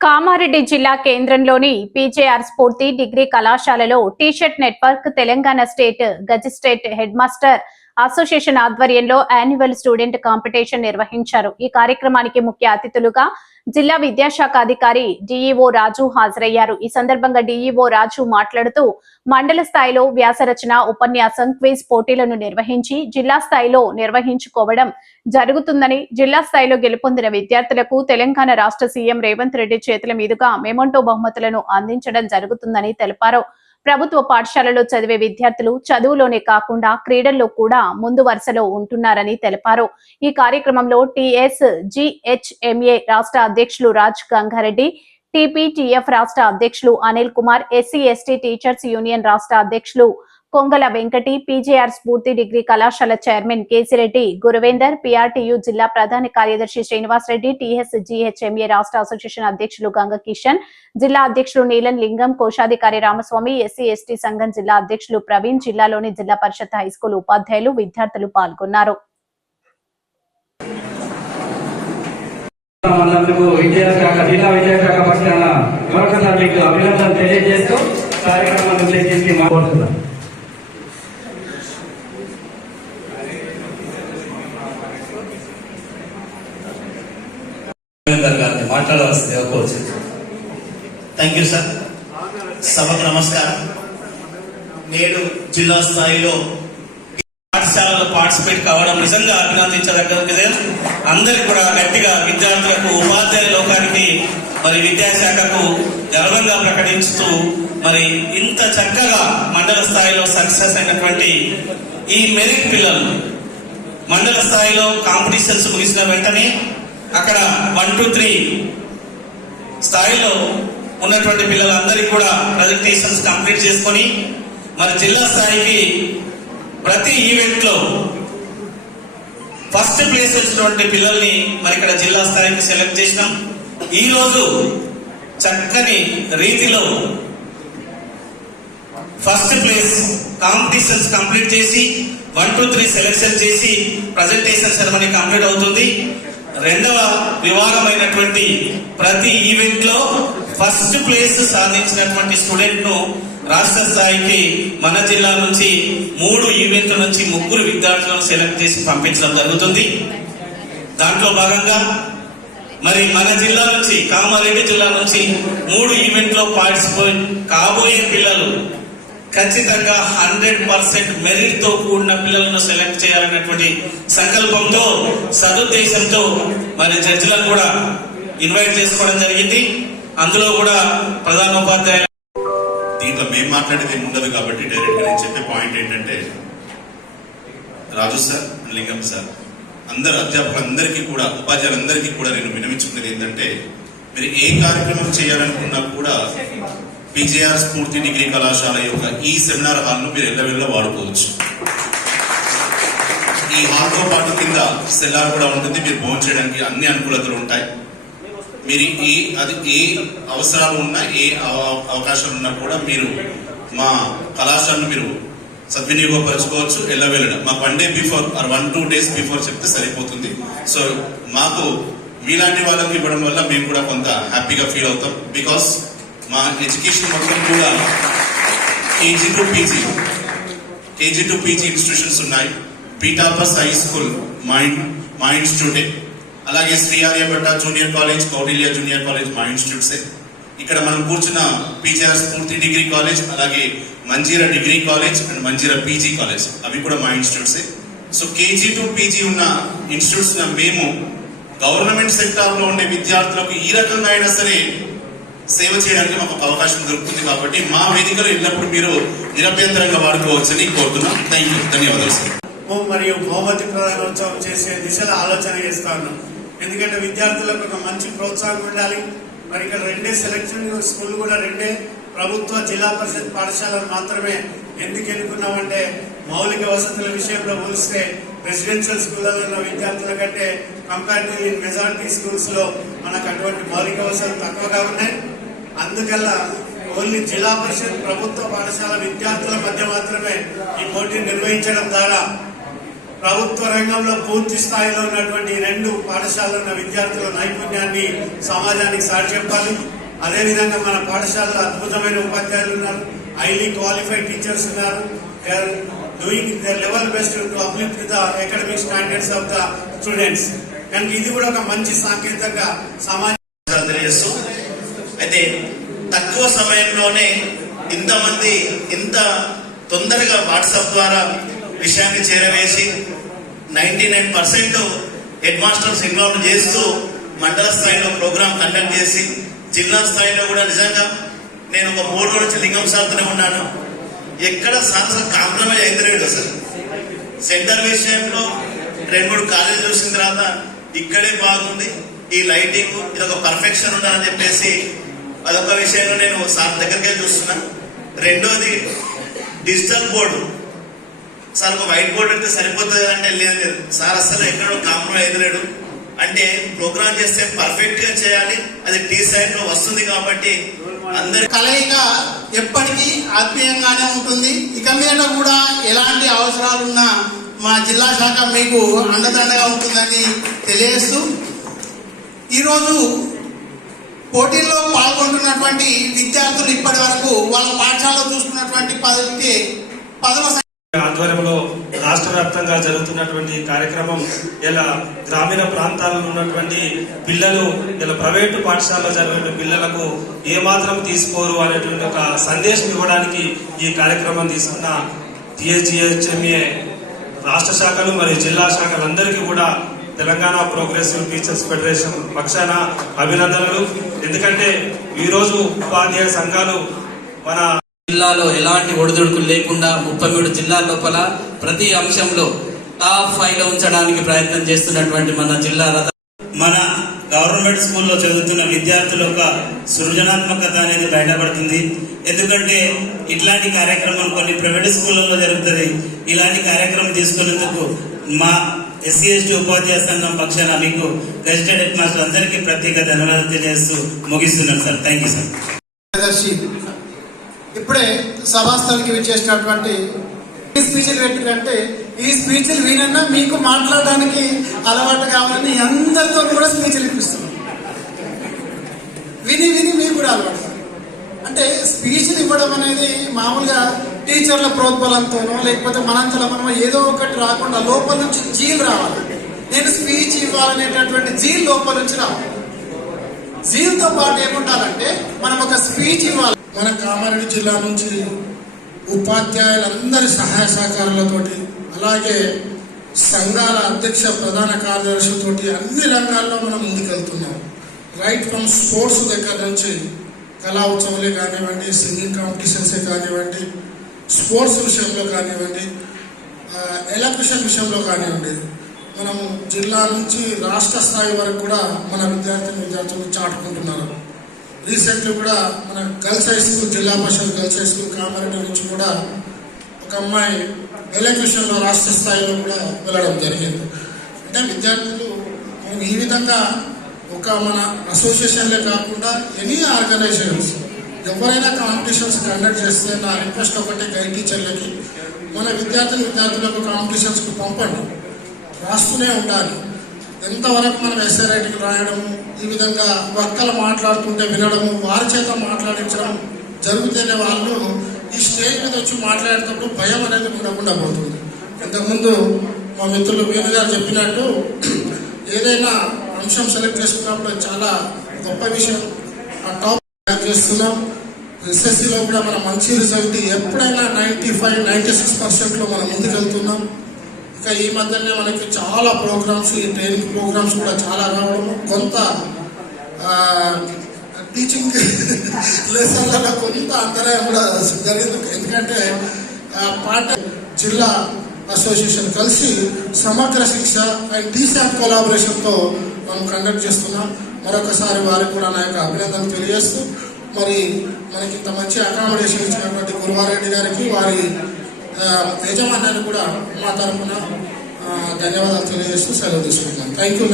కామారెడ్డి జిల్లా కేంద్రంలోని PJR Spoorthi degree కళాశాలలో t shirt network Telangana state gazetted head master association ఆధ్వర్యంలో యాన్యువల్ స్టూడెంట్ కాంపిటీషన్ నిర్వహించారు. ఈ కార్యక్రమానికి ముఖ్య అతిథులుగా జిల్లా విద్యాశాఖ అధికారి డిఈఓ రాజు హాజరయ్యారు. ఈ సందర్భంగా డిఈఓ రాజు మాట్లాడుతూ మండల స్థాయిలో వ్యాసరచన, ఉపన్యాసం, క్విజ్ పోటీలను నిర్వహించి జిల్లా స్థాయిలో నిర్వహించుకోవడం జరుగుతుందని, జిల్లా స్థాయిలో గెలుపొందిన విద్యార్థులకు తెలంగాణ రాష్ట్ర సీఎం రేవంత్ రెడ్డి చేతుల మీదుగా మెమోంటో బహుమతులను అందించడం జరుగుతుందని తెలిపారు. ప్రభుత్వ పాఠశాలలో చదివే విద్యార్థులు చదువులోనే కాకుండా క్రీడల్లో కూడా ముందు వరుసలో ఉంటున్నారని తెలిపారు. ఈ కార్యక్రమంలో టీఎస్జీహెచ్ఎంఏ రాష్ట్ర అధ్యక్షులు రాజ్ గంగారెడ్డి, టీపీటీఎఫ్ రాష్ట్ర అధ్యక్షులు Anil Kumar, SC ST teachers union రాష్ట్ర అధ్యక్షులు కొంగల వెంకటి, పీజేఆర్ స్ఫూర్తి డిగ్రీ కళాశాల చైర్మన్ కేసిరెడ్డి గురువేందర్, పీఆర్టీయూ జిల్లా ప్రధాన కార్యదర్శి శ్రీనివాస్ రెడ్డి, టీఎస్జీహెచ్ఎంఏ రాష్ట్ర అసోసియేషన్ అధ్యక్షులు గంగ కిషన్, జిల్లా అధ్యక్షులు నీలం లింగం, కోశాధికారి రామస్వామి, ఎస్సీ ఎస్టీ సంఘం జిల్లా అధ్యక్షులు ప్రవీణ్, జిల్లాలోని జిల్లా పరిషత్ హైస్కూల్ ఉపాధ్యాయులు, విద్యార్థులు పాల్గొన్నారు. మాట్లాడవలసిందిగా కోరుచున్నాను. Thank you sir. సభకు నమస్కారం. నేడు జిల్లా స్థాయిలో పాఠశాలలో పార్టిసిపేట్ కావడం నిజంగా అభినందించదగ్గది. అందరికి కూడా గట్టిగా విద్యార్థులకు, ఉపాధ్యాయ లోకానికి, మరి విద్యాశాఖకు గర్వంగా ప్రకటించుతూ మరి ఇంత చక్కగా మండల స్థాయిలో సక్సెస్ అయినటువంటి ఈ మెరిట్ పిల్లలు మండల స్థాయిలో కాంపిటీషన్స్ ముగిసిన వెంటనే అక్కడ 1, 2, 3 స్థాయిలో ఉన్నటువంటి పిల్లలందరికీ కూడా ప్రజెంటేషన్స్ కంప్లీట్ చేసుకొని మరి జిల్లా స్థాయికి ప్రతి ఈవెంట్ లో ఫస్ట్ ప్లేస్ వచ్చినటువంటి పిల్లల్ని మరి ఇక్కడ జిల్లా స్థాయికి సెలెక్ట్ చేసినాం. ఈ రోజు చక్కని రీతిలో ఫస్ట్ ప్లేస్ కాంపిటీషన్స్ కంప్లీట్ చేసి 1, 2, 3 సెలెక్షన్ చేసి ప్రజెంటేషన్ సెరమనీ కంప్లీట్ అవుతుంది. రెండవ విభాగమైనటువంటి ప్రతి ఈవెంట్ లో ఫస్ట్ ప్లేస్ సాధించినటువంటి స్టూడెంట్ ను రాష్ట్ర స్థాయికి మన జిల్లా నుంచి 3 ఈవెంట్ల నుంచి 3 విద్యార్థులను సెలెక్ట్ చేసి పంపించడం జరుగుతుంది. దాంట్లో భాగంగా మరి మన జిల్లా నుంచి, కామారెడ్డి జిల్లా నుంచి 3 ఈవెంట్ లో పార్టిసిపేట్ కాబోయే పిల్లలు ఖచ్చితంగా 100% మెరిట్ తో కూడిన పిల్లలను సెలెక్ట్ చేయాలన్నటువంటి సంకల్పంతో, సదుద్దేశంతో మరి జడ్జిలను కూడా ఇన్వైట్ చేసుకోవడం జరిగింది. అందులో కూడా ప్రధానోపాధ్యాయులు దీంట్లో మేము మాట్లాడేది ఏమి ఉండదు కాబట్టి డైరెక్ట్ గా నేను చెప్పే పాయింట్ ఏంటంటే, రాజు సార్, లింగం సార్, అందరు అధ్యాపకులందరికీ కూడా, ఉపాధ్యాయులందరికీ కూడా నేను వినవించుకునేది ఏంటంటే, మీరు ఏ కార్యక్రమం చేయాలనుకున్నా కూడా పీజేఆర్ స్ఫూర్తి డిగ్రీ కళాశాల యొక్క ఈ సెమినార్ హాల్ ను మీరు ఎల్లవెల్ల వాడుకోవచ్చు. ఈ హాల్ తో పాటు కింద సెల్లార్ కూడా ఉంటుంది. మీరు భోజనం చేయడానికి అన్ని అనుకూలతలు ఉంటాయి. మీరు ఏ అవసరాలు ఉన్నా, ఏ అవకాశాలు ఉన్నా కూడా మీరు మా కళాశాలను మీరు సద్వినియోగపరచుకోవచ్చు. ఎల్లవేళ మాకు 1 day before or 1-2 days before చెప్తే సరిపోతుంది. సో మాకు మీలాంటి వాళ్ళకి ఇవ్వడం వల్ల మేము కూడా కొంత హ్యాపీగా ఫీల్ అవుతాం. బికాస్ మా ఎడ్యుకేషన్ మొత్తం కూడా కేజీ టు పీజీ ఇన్స్టిట్యూషన్స్ ఉన్నాయి. పీటాపస్ హై స్కూల్ మా ఇన్స్టిట్యూటే, అలాగే Shri Aryabhatta junior college, Kautilya junior college మా ఇన్స్టిట్యూట్సే. ఇక్కడ మనం కూర్చున్న పీజేఆర్ స్ఫూర్తి డిగ్రీ కాలేజ్, అలాగే Manjira degree college and Manjira PG college, అవి కూడా మా ఇన్స్టిట్యూట్సే. సో కేజీ టు పీజీ ఉన్న ఇన్స్టిట్యూట్స్ మేము గవర్నమెంట్ సెక్టార్ లో ఉండే విద్యార్థులకు ఈ రకంగా అయినా సరే సేవ చేయడానికి మాకు ఒక అవకాశం దొరుకుతుంది. కాబట్టి మా వేదికలు ఎల్లప్పుడు మీరు నిరభ్యంతరంగా వాడుకోవచ్చని కోరుతున్నాం. థ్యాంక్ యూ, ధన్యవాదాలు సార్. మరియు బహుమతి ప్రధానోత్సవం చేసే దిశలో ఆలోచన చేస్తా ఉన్నాం. ఎందుకంటే విద్యార్థులకు ఒక మంచి ప్రోత్సాహం ఉండాలి. మరి ఇక్కడ 2 సెలక్షన్ స్కూల్ కూడా 2 ప్రభుత్వ జిల్లా పరిషత్ పాఠశాలలు మాత్రమే. ఎందుకు ఎన్నుకున్నామంటే, మౌలిక వసతుల విషయంలో పోలిస్తే రెసిడెన్షియల్ స్కూళ్ళలో ఉన్న విద్యార్థుల కంటే కంపారిటివ్లీ మెజారిటీ స్కూల్స్ లో మనకు అటువంటి మౌలిక వసతులు తక్కువగా ఉన్నాయి. అందుకల్లా ఓన్లీ జిల్లా పరిషత్ ప్రభుత్వ పాఠశాల విద్యార్థుల మధ్య మాత్రమే ఈ పోటీ నిర్వహించడం ద్వారా ప్రభుత్వ రంగంలో పూర్తి స్థాయిలో ఉన్నటువంటి ఈ రెండు పాఠశాలలో ఉన్న విద్యార్థుల నైపుణ్యాన్ని సమాజానికి సాటి చెప్పాలి. అదేవిధంగా మన పాఠశాలలో అద్భుతమైన ఉపాధ్యాయులు ఉన్నారు, హైలీ క్వాలిఫైడ్ టీచర్స్ ఉన్నారు. They are doing their level best to uplift the academic standards of the students. కనుక ఇది కూడా ఒక మంచి సాంకేతిక సమాజం తెలియజేస్తూ, అయితే తక్కువ సమయంలోనే ఇంతమంది ఇంత తొందరగా వాట్సాప్ ద్వారా విషయాన్ని చేరవేసి 99% హెడ్ మాస్టర్స్ ఇన్వాల్వ్ చేస్తూ మండల స్థాయిలో ప్రోగ్రామ్ కండక్ట్ చేసి జిల్లా స్థాయిలో కూడా నిజంగా నేను ఒక 3 రోజుల నుంచి లింగం సార్తోనే ఉన్నాను. ఎక్కడ సార్ కాంప్రమైజ్ అవుతలేడు. అసలు సెంటర్ విషయంలో 2-3 కాలేజీలు చూసిన తర్వాత ఇక్కడే బాగుంది, ఈ లైటింగ్ ఇది ఒక పర్ఫెక్షన్ ఉండాలని చెప్పేసి అదొక విషయంలో నేను సార్ దగ్గరికి వెళ్ళి చూస్తున్నా. రెండోది డిజిటల్ బోర్డు. సార్ ఒక వైట్ బోర్డు అయితే సరిపోతుంది అంటే లేదు సార్, అసలు ఎక్కడో కాంప్రమైజ్ అవుతలేడు. అంటే ప్రోగ్రామ్ చేస్తే పర్ఫెక్ట్ గా చేయాలి, అది టీ సైడ్ లో వస్తుంది కాబట్టి అందరి కలయిక ఎప్పటికీ ఆత్మీయంగానే ఉంటుంది. ఇక మీద కూడా ఎలాంటి అవసరాలున్నా మా జిల్లా శాఖ మీకు అండదండగా ఉంటుందని తెలియజేస్తూ, ఈరోజు పోటీల్లో పాల్గొంటున్నటువంటి విద్యార్థులు ఇప్పటి వరకు వాళ్ళ పాఠశాలలో చూసుకున్నటువంటి పదవ ఆధ్వర్యంలో రాష్ట్ర వ్యాప్తంగా జరుగుతున్నటువంటి కార్యక్రమం ఇలా గ్రామీణ ప్రాంతాల్లో ఉన్నటువంటి పిల్లలు ఇలా ప్రైవేటు పాఠశాలలో చదివే పిల్లలకు ఏమాత్రం తీసుకోరు అనేటువంటి ఒక సందేశం ఇవ్వడానికి ఈ కార్యక్రమం తీసుకున్న టీహెచ్ఎంఏ రాష్ట్ర శాఖలు మరియు జిల్లా శాఖలందరికీ కూడా తెలంగాణ ప్రోగ్రెసివ్ టీచర్స్ ఫెడరేషన్ పక్షాన అభినందనలు. ఎందుకంటే ఈరోజు ఉపాధ్యాయ సంఘాలు మన జిల్లాలో ఎలాంటి ఒడిదుడుకులు లేకుండా 33 జిల్లాల లోపల ప్రతి అంశంలో టాప్ 5 లో ఉంచడానికి ప్రయత్నం చేస్తున్నటువంటి మన జిల్లా మన గవర్నమెంట్ స్కూల్లో చదువుతున్న విద్యార్థుల యొక్క సృజనాత్మకత అనేది బయటపడుతుంది. ఎందుకంటే ఇట్లాంటి కార్యక్రమం కొన్ని ప్రైవేట్ స్కూళ్ళలో జరుగుతుంది. ఇలాంటి కార్యక్రమం తీసుకునేందుకు మా SC/ST ఉపాధ్యాయ సంఘం పక్షాన మీకు గెజిటెడ్ హెడ్ మాస్టర్ అందరికీ ప్రత్యేక ధన్యవాదాలు తెలియజేస్తూ ముగిస్తున్నాను సార్. Thank you sir. ఇప్పుడే సభాస్థలికి విచ్చేసినటువంటి స్పీచ్లు పెట్టినంటే ఈ స్పీచ్లు వినన్నా మీకు మాట్లాడడానికి అలవాటు కావాలని అందరితో కూడా స్పీచ్లు ఇప్పిస్తున్నాం. విని మీకు కూడా అలవాటు. అంటే స్పీచ్లు ఇవ్వడం అనేది మామూలుగా టీచర్ల ప్రోద్బలంతోనో లేకపోతే మనంతలో మనం ఏదో ఒకటి రాకుండా లోపల నుంచి జీల్ రావాలి. నేను స్పీచ్ ఇవ్వాలనేటటువంటి జీల్ లోపల నుంచి రావాలి. జీల్తో పాటు ఏముండాలంటే మనం ఒక స్పీచ్ ఇవ్వాలి. మన కామారెడ్డి జిల్లా నుంచి ఉపాధ్యాయులందరి సహాయ సహకారాలతోటి, అలాగే సంఘాల అధ్యక్ష ప్రధాన కార్యదర్శులతోటి అన్ని రంగాల్లో మనం ముందుకెళ్తున్నాం. రైట్ ఫ్రమ్ స్పోర్ట్స్ దగ్గర నుంచి కళా ఉత్సవాలే కానివ్వండి, సింగింగ్ కాంపిటీషన్సే కానివ్వండి, స్పోర్ట్స్ విషయంలో కానివ్వండి, ఎలక్ట్రిషన్ విషయంలో కానివ్వండి, మనము జిల్లా నుంచి రాష్ట్ర స్థాయి వరకు కూడా మన విద్యార్థులు చాటుకుంటున్నారు. రీసెంట్లీ కూడా మన గర్ల్స్ హై స్కూల్, జిల్లా పరిషత్ గర్ల్స్ హై స్కూల్ కామారెడ్డి నుంచి కూడా ఒక అమ్మాయి ఎలక్ట్రిషన్లో రాష్ట్ర స్థాయిలో కూడా వెళ్ళడం జరిగింది. అంటే విద్యార్థులు మనం ఈ విధంగా ఒక మన అసోసియేషన్లే కాకుండా ఎనీ ఆర్గనైజేషన్స్ ఎవరైనా కాంపిటీషన్స్ కండక్ట్ చేస్తే నా రిక్వెస్ట్ ఒకటే గైడ్ టీచర్లకి, మన విద్యార్థులకు కాంపిటీషన్స్కి పంపండి, రాస్తూనే ఉండాలి. ఎంతవరకు మనం ఎస్ఏ రైటింగ్ రాయడము, ఈ విధంగా వక్తలు మాట్లాడుతుంటే వినడము, వారి చేత మాట్లాడించడం జరుగుతూనే వాళ్ళు ఈ స్టేజ్ మీద వచ్చి మాట్లాడేటప్పుడు భయం అనేది ఉండకుండా పోతుంది. ఇంతకుముందు మా మిత్రులు వేణు గారు చెప్పినట్టు ఏదైనా అంశం సెలెక్ట్ చేసుకున్నప్పుడు చాలా గొప్ప విషయం. ఆ టాప్ చేస్తున్నాం. ఎస్ఎస్సిలో కూడా మన మంచి రిజల్ట్ ఎప్పుడైనా 95-96% మనం ముందుకెళ్తున్నాం. ఇక ఈ మధ్యనే మనకి చాలా ప్రోగ్రామ్స్, ఈ ట్రైనింగ్ ప్రోగ్రామ్స్ కూడా చాలా రావడము, కొంత టీచింగ్ లెసన్లలో కొంత అంతరాయం కూడా జరిగింది. ఎందుకంటే జిల్లా అసోసియేషన్ కలిసి సమగ్ర శిక్ష అండ్ టీశాట్ కొలాబరేషన్తో మనం కండక్ట్ చేస్తున్నాం. మరొకసారి వారికి కూడా నా యొక్క అభినందనలు తెలియజేస్తూ, మరి మనకి ఇంత మంచి అకామిడేషన్ ఇచ్చినటువంటి గురువారెడ్డి గారికి, వారి యజమాన్యాన్ని కూడా మా తరఫున ధన్యవాదాలు తెలియజేస్తూ సెలవు తీసుకుంటున్నాను. Thank you.